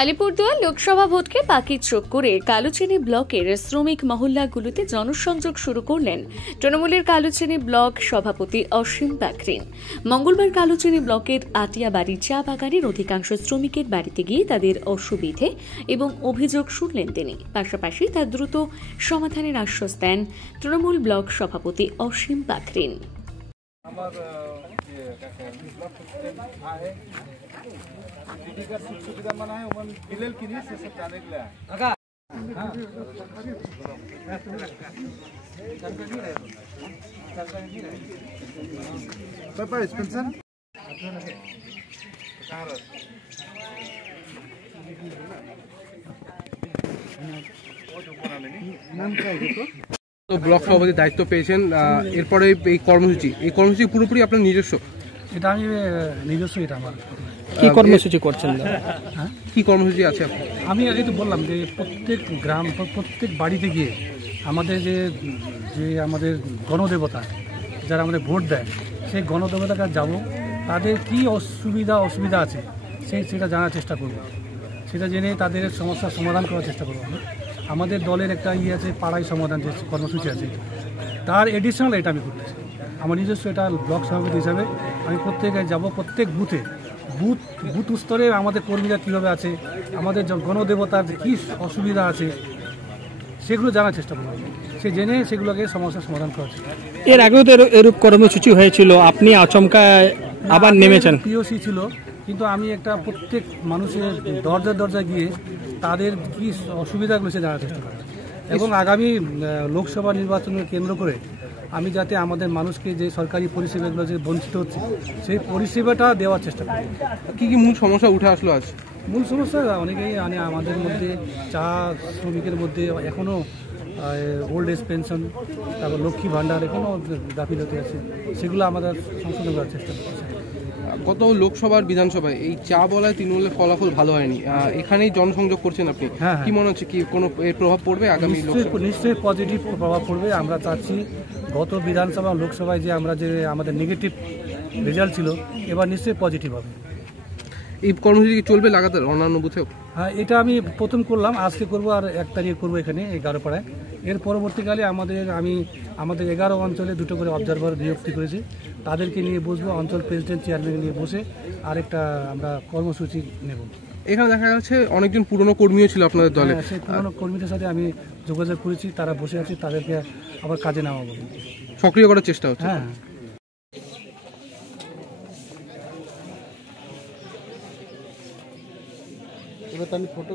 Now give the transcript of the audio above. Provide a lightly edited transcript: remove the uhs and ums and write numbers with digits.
আলিপুরদুয়ার লোকসভা ভোটকে পাখির চোখ করে কালুচিনি ব্লকের শ্রমিক মহল্লাগুলোতে জনসংযোগ শুরু করলেন তৃণমূলের কালুচিনি ব্লক সভাপতি অসীম বাকরিন। মঙ্গলবার কালুচিনি ব্লকের আটিয়াবাড়ি চা বাগানের অধিকাংশ শ্রমিকের বাড়িতে গিয়ে তাদের অসুবিধে এবং অভিযোগ শুনলেন তিনি। পাশাপাশি তার দ্রুত সমাধানের আশ্বাস দেন তৃণমূল ব্লক সভাপতি অসীম বাকরিন। सुविधा मना है उमन बिलेल की नहीं से सब जाने के लिए पापा स्पेंसन তো ব্লক সভাপতির দায়িত্ব পেয়েছেন, এরপরে এই কর্মসূচি পুরোপুরি আপনার নিজস্ব? এটা আমি নিজস্ব, এটা আমার। কি কর্মসূচি করছেন? কি কর্মসূচি আছে? আমি আগে তো বললাম যে প্রত্যেক গ্রাম প্রত্যেক বাড়িতে গিয়ে আমাদের যে আমাদের গণদেবতা যারা আমাদের ভোট দেয় সেই গণদেবতার কাছে যাবো, তাদের কী অসুবিধা আছে সেটা জানার চেষ্টা করব, সেটা জেনে তাদের সমস্যার সমাধান করার চেষ্টা করবো। আমাদের দলের একটা আছে পাড়ায় সমাধান যে কর্মসূচি আছে, তার এডিশনাল এটা আমি করতেছি। আমার নিজস্ব এটা ব্লক সভাপতি হিসাবে আমি প্রত্যেকে যাব, প্রত্যেক বুথ স্তরে আমাদের কর্মীরা কীভাবে আছে, আমাদের গণদেবতার কী অসুবিধা আছে সেগুলো জানার চেষ্টা করব, সে জেনে সেগুলোকে সমস্যার সমাধান করা। এর আগেও তো এরূপ কর্মসূচি হয়েছিল, আপনি আচমকা আবার নেমেছেন। পিওসি ছিল, কিন্তু আমি একটা প্রত্যেক মানুষের দরজায় গিয়ে তাদের কী অসুবিধাগুলো সে জানার চেষ্টা করি এবং আগামী লোকসভা নির্বাচনকে কেন্দ্র করে আমি যাতে আমাদের মানুষকে যে সরকারি পরিষেবাগুলো যে বঞ্চিত হচ্ছে সেই পরিষেবাটা দেওয়ার চেষ্টা করি। কী মূল সমস্যা উঠে আসলো আজ? মূল সমস্যা অনেকেই আমাদের মধ্যে চা শ্রমিকের মধ্যে এখনও ওল্ড এজ পেনশন, তারপর লক্ষ্মী ভাণ্ডার এখনও গাফিলতি আছে, সেগুলো আমাদের সংশোধন করার চেষ্টা করছি। গত লোকসভার বিধানসভায় এই চা বলায় তৃণমূলের ফলাফল ভালো হয়নি, এখানেই জনসংযোগ করছেন আপনি, কি মনে হচ্ছে কি কোনো এর প্রভাব পড়বে আগামী? নিশ্চয়ই পজিটিভ প্রভাব পড়বে। আমরা চাচ্ছি গত বিধানসভা লোকসভায় যে আমাদের নেগেটিভ রেজাল্ট ছিল, এবার নিশ্চয়ই পজিটিভ হবে। এই কর্মসূচি চলবে লাগাতার অন্যান্য বুথেও? হ্যাঁ, এটা আমি প্রথম করলাম, আজকে করবো আর 1 তারিখে করবো এখানে 11 পাড়ায়। এর পরবর্তীকালে আমাদের 11 অঞ্চলে 2টো করে অবজারভার নিযুক্তি করেছি, তাদেরকে নিয়ে বসবো, অঞ্চল প্রেসিডেন্ট চেয়ারম্যান নিয়ে বসে আরেকটা আমরা কর্মসূচি নেব। এখানে দেখা যাচ্ছে অনেকজন পুরনো কর্মীও ছিল আপনাদের দলে, সেই পুরনো কর্মীদের সাথে আমি যোগাযোগ করেছি, তারা বসে আছে, তাদেরকে আবার কাজে নেওয়াবো, সক্রিয় করার চেষ্টা হচ্ছে। হ্যাঁ, এবার আমি ফটো